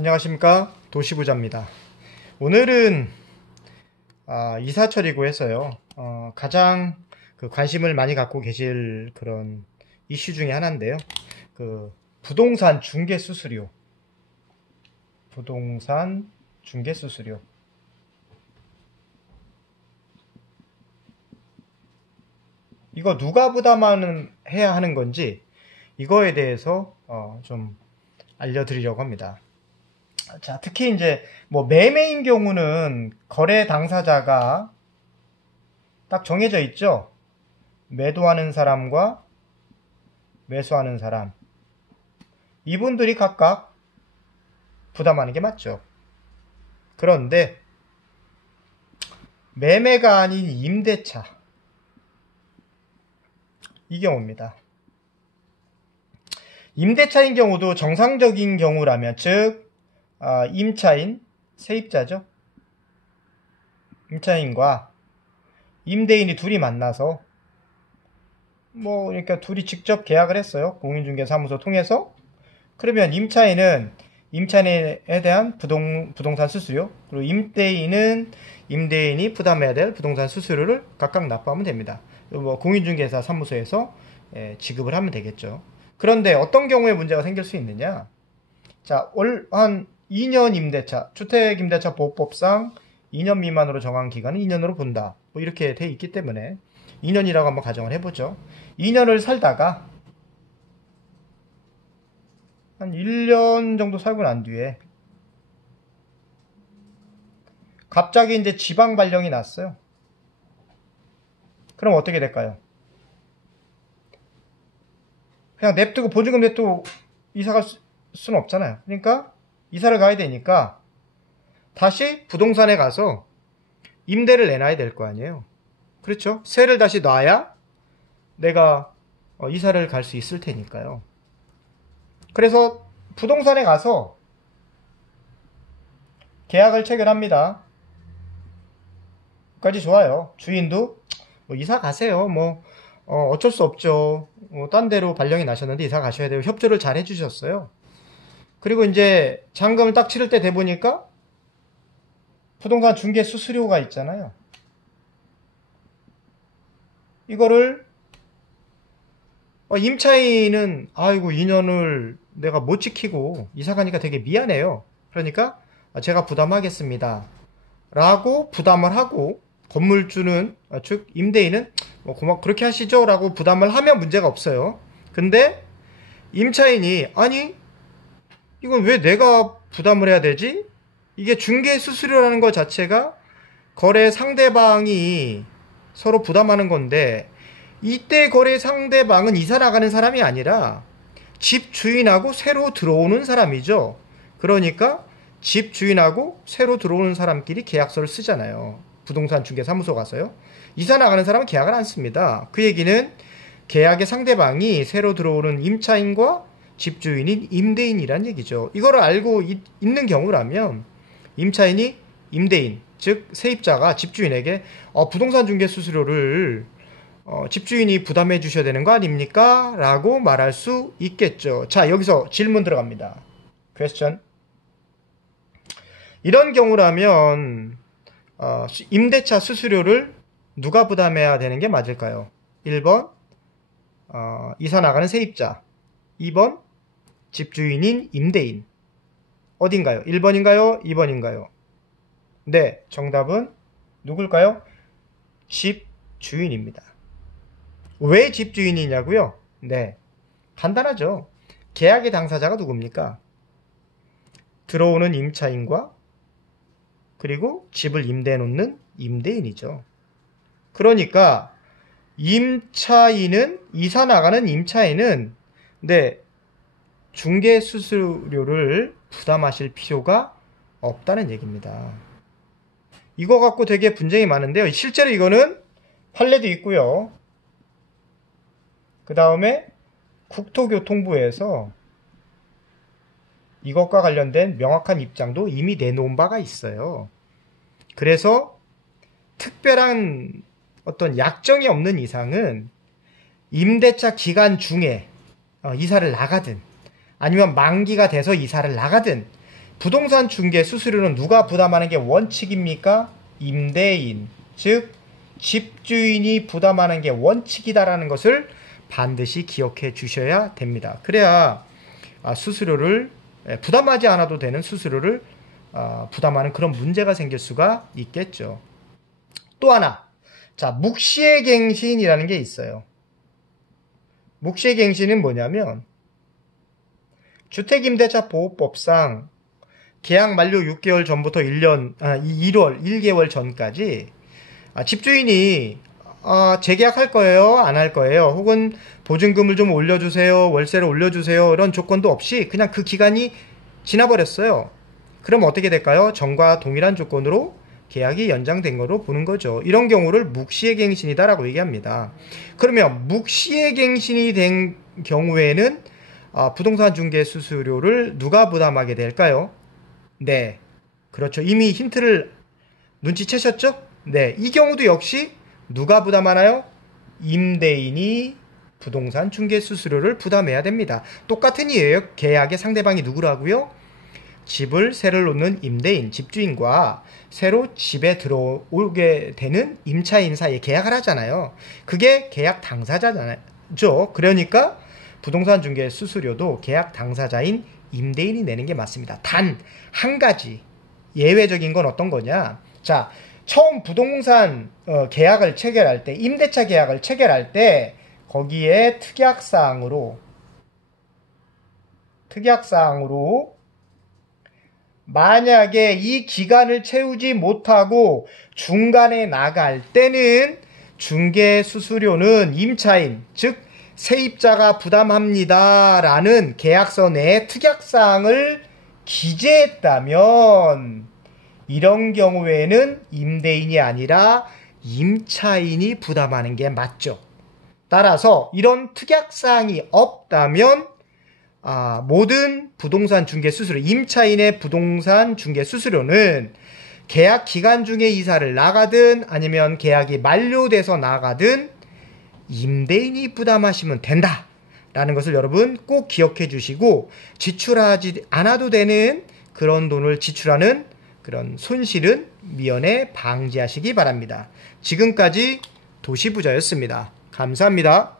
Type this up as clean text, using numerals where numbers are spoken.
안녕하십니까, 도시부자입니다. 오늘은 이사철이고 해서요. 가장 관심을 많이 갖고 계실 그런 이슈 중에 하나인데요. 부동산 중개 수수료. 부동산 중개 수수료. 이거 누가 해야 하는 건지 이거에 대해서 좀 알려드리려고 합니다. 자, 특히 이제 매매인 경우는 거래 당사자가 딱 정해져 있죠. 매도하는 사람과 매수하는 사람, 이분들이 각각 부담하는 게 맞죠. 그런데 매매가 아닌 임대차, 이 경우입니다. 임대차인 경우도 정상적인 경우라면, 즉 임차인, 세입자죠. 임차인과 임대인이 둘이 만나서 그러니까 둘이 직접 계약을 했어요. 공인중개사무소 통해서. 그러면 임차인은 임차인에 대한 부동산 수수료, 그리고 임대인은 임대인이 부담해야 될 부동산 수수료를 각각 납부하면 됩니다. 공인중개사 사무소에서 지급을 하면 되겠죠. 그런데 어떤 경우에 문제가 생길 수 있느냐? 자, 한 2년 임대차, 주택임대차보호법상 2년 미만으로 정한 기간은 2년으로 본다. 이렇게 돼 있기 때문에 2년이라고 한번 가정을 해보죠. 2년을 살다가 한 1년 정도 살고 난 뒤에 갑자기 이제 지방 발령이 났어요. 그럼 어떻게 될까요? 그냥 냅두고 보증금 냅두고 이사 갈 수는 없잖아요. 그러니까 이사를 가야 되니까 다시 부동산에 가서 임대를 내놔야 될 거 아니에요. 그렇죠? 세를 다시 놔야 내가 이사를 갈 수 있을 테니까요. 그래서 부동산에 가서 계약을 체결합니다. 까지 좋아요. 주인도 이사 가세요. 어쩔 수 없죠. 딴 데로 발령이 나셨는데 이사 가셔야 돼요. 협조를 잘 해주셨어요. 그리고 이제 잔금을 딱 치를 때 돼 보니까 부동산 중개 수수료가 있잖아요. 이거를 임차인은 아이고 2년을 내가 못 지키고 이사 가니까 되게 미안해요. 그러니까 제가 부담하겠습니다 라고 부담을 하고, 건물주는 즉 임대인은 그렇게 하시죠 라고 부담을 하면 문제가 없어요. 근데 임차인이 아니 이건 왜 내가 부담을 해야 되지? 이게 중개 수수료라는 것 자체가 거래 상대방이 서로 부담하는 건데, 이때 거래 상대방은 이사 나가는 사람이 아니라 집 주인하고 새로 들어오는 사람이죠. 그러니까 집 주인하고 새로 들어오는 사람끼리 계약서를 쓰잖아요. 부동산 중개 사무소 가서요. 이사 나가는 사람은 계약을 안 씁니다. 그 얘기는 계약의 상대방이 새로 들어오는 임차인과 집주인인 임대인이란 얘기죠. 이거를 알고 있는 경우라면 임차인이 임대인, 즉 세입자가 집주인에게 부동산 중개 수수료를 집주인이 부담해 주셔야 되는 거 아닙니까? 라고 말할 수 있겠죠. 자, 여기서 질문 들어갑니다. 퀘스천. 이런 경우라면 임대차 수수료를 누가 부담해야 되는 게 맞을까요? 1번 이사 나가는 세입자, 2번 집주인인 임대인. 어딘가요? 1번인가요? 2번인가요? 네, 정답은 누굴까요? 집주인입니다. 왜 집주인이냐고요? 네, 간단하죠. 계약의 당사자가 누굽니까? 들어오는 임차인과 그리고 집을 임대해 놓는 임대인이죠. 그러니까 이사 나가는 임차인은 중개 수수료를 부담하실 필요가 없다는 얘기입니다. 이거 갖고 되게 분쟁이 많은데요. 실제로 이거는 판례도 있고요. 그 다음에 국토교통부에서 이것과 관련된 명확한 입장도 이미 내놓은 바가 있어요. 그래서 특별한 어떤 약정이 없는 이상은 임대차 기간 중에 이사를 나가든 아니면 만기가 돼서 이사를 나가든 부동산 중개 수수료는 누가 부담하는 게 원칙입니까? 임대인, 즉 집주인이 부담하는 게 원칙이다라는 것을 반드시 기억해 주셔야 됩니다. 그래야 수수료를 부담하지 않아도 되는 수수료를 부담하는 그런 문제가 생길 수가 있겠죠. 또 하나, 자, 묵시의갱신이라는 게 있어요. 묵시의갱신은 뭐냐면 주택임대차 보호법상 계약 만료 6개월 전부터 1월 1개월 전까지 집주인이 재계약할 거예요? 안 할 거예요? 혹은 보증금을 좀 올려주세요? 월세를 올려주세요? 이런 조건도 없이 그냥 그 기간이 지나버렸어요. 그럼 어떻게 될까요? 전과 동일한 조건으로 계약이 연장된 거로 보는 거죠. 이런 경우를 묵시의갱신이다라고 얘기합니다. 그러면 묵시의갱신이 된 경우에는 부동산 중개 수수료를 누가 부담하게 될까요? 네, 그렇죠. 이미 힌트를 눈치채셨죠? 네, 이 경우도 역시 누가 부담하나요? 임대인이 부동산 중개 수수료를 부담해야 됩니다. 똑같은 이유예요. 계약의 상대방이 누구라고요? 집을 새로 놓는 임대인, 집주인과 새로 집에 들어오게 되는 임차인 사이에 계약을 하잖아요. 그게 계약 당사자죠. 그러니까 부동산 중개 수수료도 계약 당사자인 임대인이 내는 게 맞습니다. 단 한 가지 예외적인 건 어떤 거냐? 자, 처음 부동산 계약을 체결할 때, 임대차 계약을 체결할 때 거기에 특약사항으로 만약에 이 기간을 채우지 못하고 중간에 나갈 때는 중개 수수료는 임차인, 즉 세입자가 부담합니다 라는 계약서 내에 특약사항을 기재했다면 이런 경우에는 임대인이 아니라 임차인이 부담하는 게 맞죠. 따라서 이런 특약사항이 없다면 모든 부동산 중개 수수료, 임차인의 부동산 중개 수수료는 계약 기간 중에 이사를 나가든 아니면 계약이 만료돼서 나가든 임대인이 부담하시면 된다 라는 것을 여러분 꼭 기억해 주시고, 지출하지 않아도 되는 그런 돈을 지출하는 그런 손실은 미연에 방지하시기 바랍니다. 지금까지 도시부자였습니다. 감사합니다.